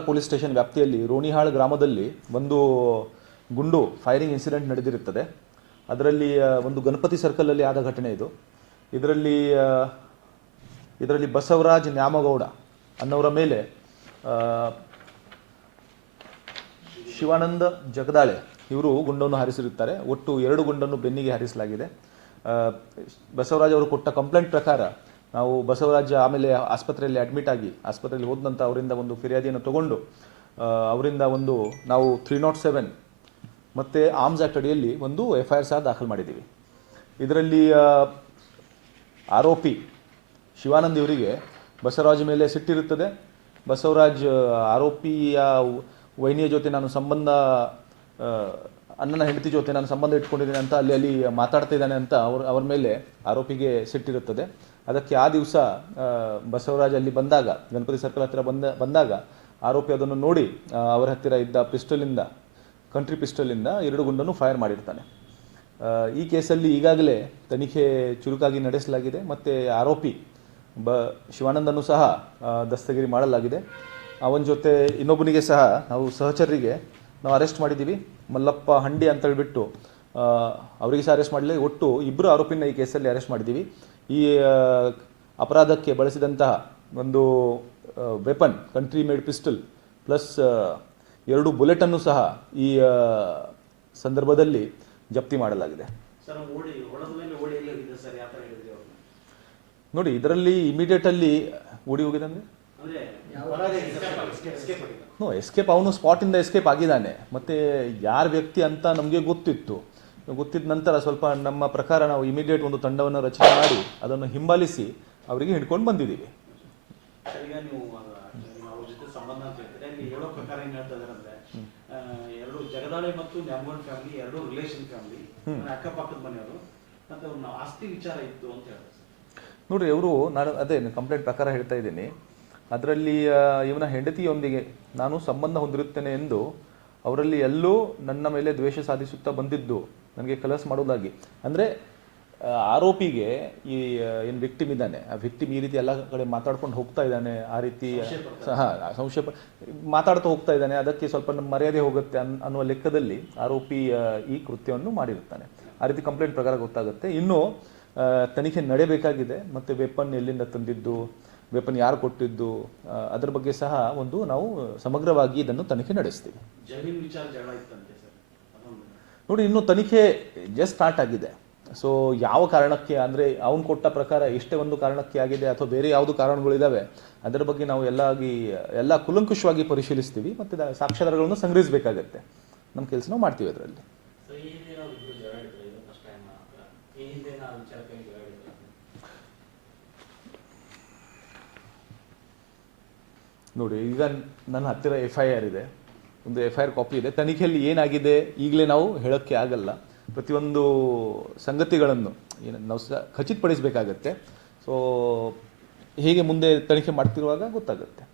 Police station ವ್ಯಾಪ್ತಿಯಲ್ಲಿ ರೋಣಿಹಾಳ್ ಗ್ರಾಮದಲ್ಲಿ ಒಂದು ಗುಂಡು ಫೈರಿಂಗ್ ಇನ್ಸಿಡೆಂಟ್ ನಡೆದಿರುತ್ತದೆ. ಅದರಲ್ಲಿ ಒಂದು ಗಣಪತಿ ಸರ್ಕಲಲ್ಲಿ ಆದ ಘಟನೆ ಇದು. ಇದರಲ್ಲಿ ಇದರಲ್ಲಿ ಬಸವರಾಜ್ ನ್ಯಾಮಗೌಡ ಅನ್ನೋರ ಮೇಲೆ ಶಿವಾನಂದ ಜಗದಾಳೆ ಇವರು ಗುಂಡನ್ನು ಹಾರಿಸಿರುತ್ತಾರೆ. ಒಟ್ಟು ಎರಡು ಗುಂಡನ್ನು ಬೆನ್ನಿಗೆ ಹಾರಿಸಲಾಗಿದೆ. ಬಸವರಾಜ್ ಅವರು ಕೊಟ್ಟ ಕಂಪ್ಲೇಂಟ್ ಪ್ರಕಾರ ನಾವು ಬಸವರಾಜ ಆಮೇಲೆ ಆಸ್ಪತ್ರೆಯಲ್ಲಿ ಅಡ್ಮಿಟ್ ಆಗಿ, ಆಸ್ಪತ್ರೆಯಲ್ಲಿ ಹೋದಂಥ ಅವರಿಂದ ಒಂದು ಫಿರ್ಯಾದಿಯನ್ನು ತಗೊಂಡು ಅವರಿಂದ ಒಂದು ನಾವು ತ್ರೀ ನಾಟ್ ಸೆವೆನ್ ಮತ್ತು ಆರ್ಮ್ಸ್ ಆ್ಯಕ್ಟ್ ಅಡಿಯಲ್ಲಿ ಒಂದು ಎಫ್ ಐ ಆರ್ ಸಹ ದಾಖಲು ಮಾಡಿದ್ದೀವಿ. ಇದರಲ್ಲಿ ಆರೋಪಿ ಶಿವಾನಂದ್ ಇವರಿಗೆ ಬಸವರಾಜ್ ಮೇಲೆ ಸಿಟ್ಟಿರುತ್ತದೆ. ಬಸವರಾಜ್ ಆರೋಪಿಯ ವೈನಿಯ ಜೊತೆ ನಾನು ಸಂಬಂಧ ಅಣ್ಣನ ಹೆಂಡತಿ ಜೊತೆ ನಾನು ಸಂಬಂಧ ಇಟ್ಕೊಂಡಿದ್ದೀನಿ ಅಂತ ಅಲ್ಲಿ ಅಲ್ಲಿ ಮಾತಾಡ್ತಾ ಇದ್ದಾನೆ ಅಂತ ಅವ್ರ ಅವ್ರ ಮೇಲೆ ಆರೋಪಿಗೆ ಸಿಟ್ಟಿರುತ್ತದೆ. ಅದಕ್ಕೆ ಆ ದಿವಸ ಬಸವರಾಜ್ ಅಲ್ಲಿ ಬಂದಾಗ, ಗಣಪತಿ ಸರ್ಕಲ್ ಹತ್ತಿರ ಬಂದ, ಬಂದಾಗ ಆರೋಪಿ ಅದನ್ನು ನೋಡಿ ಅವರ ಹತ್ತಿರ ಇದ್ದ ಪಿಸ್ಟಲಿಂದ ಕಂಟ್ರಿ ಪಿಸ್ಟಲಿಂದ ಎರಡು ಗುಂಡನ್ನು ಫೈರ್ ಮಾಡಿರ್ತಾನೆ. ಈ ಕೇಸಲ್ಲಿ ಈಗಾಗಲೇ ತನಿಖೆ ಚುರುಕಾಗಿ ನಡೆಸಲಾಗಿದೆ ಮತ್ತು ಆರೋಪಿ ಬ, ಶಿವಾನಂದನ್ನು ಸಹ ದಸ್ತಗಿರಿ ಮಾಡಲಾಗಿದೆ. ಅವನ ಜೊತೆ ಇನ್ನೊಬ್ಬನಿಗೆ ಸಹ ನಾವು ಸಹಚರರಿಗೆ ನಾವು ಅರೆಸ್ಟ್ ಮಾಡಿದ್ದೀವಿ. ಮಲ್ಲಪ್ಪ ಹಂಡಿ ಅಂತ ಹೇಳ್ಬಿಟ್ಟು ಅವರಿಗೆ ಸಹ ಅರೆಸ್ಟ್ ಮಾಡಲಿ ಒಟ್ಟು ಇಬ್ಬರು ಆರೋಪಿನ ಈ ಕೇಸಲ್ಲಿ ಅರೆಸ್ಟ್ ಮಾಡಿದ್ದೀವಿ ಈ ಅಪರಾಧಕ್ಕೆ ಬಳಸಿದಂತಹ ಒಂದು weapon country made pistol plus ಎರಡು ಬುಲೆಟನ್ನು ಸಹ ಈ ಸಂದರ್ಭದಲ್ಲಿ ಜಪ್ತಿ ಮಾಡಲಾಗಿದೆ. ನೋಡಿ ಇದರಲ್ಲಿ ಇಮಿಡಿಯೇಟಲ್ಲಿ ಓಡಿ ಹೋಗಿದೆ ಅಂದರೆ? ನೋ ಎಸ್ಕೇಪ್ ಅವನು ಸ್ಪಾಟಿಂದ ಎಸ್ಕೇಪ್ ಆಗಿದ್ದಾನೆ. ಮತ್ತು ಯಾರ ವ್ಯಕ್ತಿ ಅಂತ ನಮಗೆ ಗೊತ್ತಿತ್ತು. ಗೊತ್ತಿದ್ದ ನಂತರ ಸ್ವಲ್ಪ ನಮ್ಮ ಪ್ರಕಾರ ನಾವು ಇಮಿಡಿಯೇಟ್ ಒಂದು ತಂಡವನ್ನು ರಚನೆ ಮಾಡಿ ಅದನ್ನು ಹಿಂಬಾಲಿಸಿ ಅವರಿಗೆ ಹಿಡ್ಕೊಂಡು ಬಂದಿದ್ದೀವಿ. ಎರಡು ಜಗದಾಳೆ ಮತ್ತು ನ್ಯಾಮಗೌಡ ಫ್ಯಾಮಿಲಿ ಎರಡು ರಿಲೇಷನ್ ಫ್ಯಾಮಿಲಿ ಅಕ್ಕಪಕ್ಕದ ಮನೆಯವರು ಮತ್ತೆ ಅವ್ರ ಆಸ್ತಿ ವಿಚಾರ ಇತ್ತು ಅಂತ ಹೇಳ್ತಾರೆ ಸರ್. ನೋಡ್ರಿ ಅವರು ನಾನು ಅದೇ ಕಂಪ್ಲೇಂಟ್ ಪ್ರಕಾರ ಹೇಳ್ತಾ ಇದ್ದೀನಿ. ಅದರಲ್ಲಿ ಇವನ ಹೆಂಡತಿಯೊಂದಿಗೆ ನಾನು ಸಂಬಂಧ ಹೊಂದಿರುತ್ತೇನೆ ಎಂದು ಅವರಲ್ಲಿ ಎಲ್ಲೂ ನನ್ನ ಮೇಲೆ ದ್ವೇಷ ಸಾಧಿಸುತ್ತಾ ಬಂದಿದ್ದು ನನಗೆ ಕಲಸ್ ಮಾಡೋದಾಗಿ ಅಂದರೆ ಆರೋಪಿಗೆ ಈ ಏನು ವಿಕ್ಟಿಮ್ ಇದ್ದಾನೆ ಆ ವಿಕ್ಟಿಮ್ ಈ ರೀತಿ ಎಲ್ಲ ಕಡೆ ಮಾತಾಡ್ಕೊಂಡು ಹೋಗ್ತಾ ಇದ್ದಾನೆ ಆ ರೀತಿ ಹಾಂ ಸಂಶಯ ಮಾತಾಡ್ತಾ ಹೋಗ್ತಾ ಇದ್ದಾನೆ ಅದಕ್ಕೆ ಸ್ವಲ್ಪ ನಮ್ಮ ಮರ್ಯಾದೆ ಹೋಗುತ್ತೆ ಅನ್ ಅನ್ನುವ ಲೆಕ್ಕದಲ್ಲಿ ಆರೋಪಿ ಈ ಕೃತ್ಯವನ್ನು ಮಾಡಿರುತ್ತಾನೆ. ಆ ರೀತಿ ಕಂಪ್ಲೇಂಟ್ ಪ್ರಕಾರ ಗೊತ್ತಾಗುತ್ತೆ. ಇನ್ನು ತನಿಖೆ ನಡೆಯಬೇಕಾಗಿದೆ ಮತ್ತು ವೆಪನ್ ಎಲ್ಲಿಂದ ತಂದಿದ್ದು ವೆಪನ್ ಯಾರು ಕೊಟ್ಟಿದ್ದು ಅದರ ಬಗ್ಗೆ ಸಹ ಒಂದು ನಾವು ಸಮಗ್ರವಾಗಿ ಇದನ್ನು ತನಿಖೆ ನಡೆಸ್ತೀವಿ. ನೋಡಿ ಇನ್ನು ತನಿಖೆ ಜಸ್ಟ್ ಸ್ಟಾರ್ಟ್ ಆಗಿದೆ. ಸೊ ಯಾವ ಕಾರಣಕ್ಕೆ ಅಂದರೆ ಅವನು ಕೊಟ್ಟ ಪ್ರಕಾರ ಇಷ್ಟೇ ಒಂದು ಕಾರಣಕ್ಕೆ ಆಗಿದೆ ಅಥವಾ ಬೇರೆ ಯಾವುದು ಕಾರಣಗಳಿದ್ದಾವೆ ಅದರ ಬಗ್ಗೆ ನಾವು ಎಲ್ಲ ಆಗಿ ಎಲ್ಲ ಕುಲಂಕುಷವಾಗಿ ಪರಿಶೀಲಿಸ್ತೀವಿ ಮತ್ತು ಸಾಕ್ಷ್ಯಾಧಾರಗಳನ್ನು ಸಂಗ್ರಹಿಸಬೇಕಾಗತ್ತೆ. ನಮ್ಮ ಕೆಲಸ ನಾವು ಮಾಡ್ತೀವಿ ಅದರಲ್ಲಿ. ನೋಡಿ, ಈಗ ನನ್ನ ಹತ್ತಿರ ಎಫ್ ಐ ಆರ್ ಇದೆ. ಒಂದು ಎಫ್ ಐ ಆರ್ ಕಾಪಿ ಇದೆ. ತನಿಖೆಯಲ್ಲಿ ಏನಾಗಿದೆ? ಈಗಲೇ ನಾವು ಹೇಳೋಕ್ಕೆ ಆಗಲ್ಲ. ಪ್ರತಿಯೊಂದು ಸಂಗತಿಗಳನ್ನು ಏನು, ನಾವು ಸ ಖಚಿತಪಡಿಸಬೇಕಾಗತ್ತೆ. ಸೊ ಹೀಗೆ ಮುಂದೆ ತನಿಖೆ ಮಾಡ್ತಿರುವಾಗ ಗೊತ್ತಾಗುತ್ತೆ.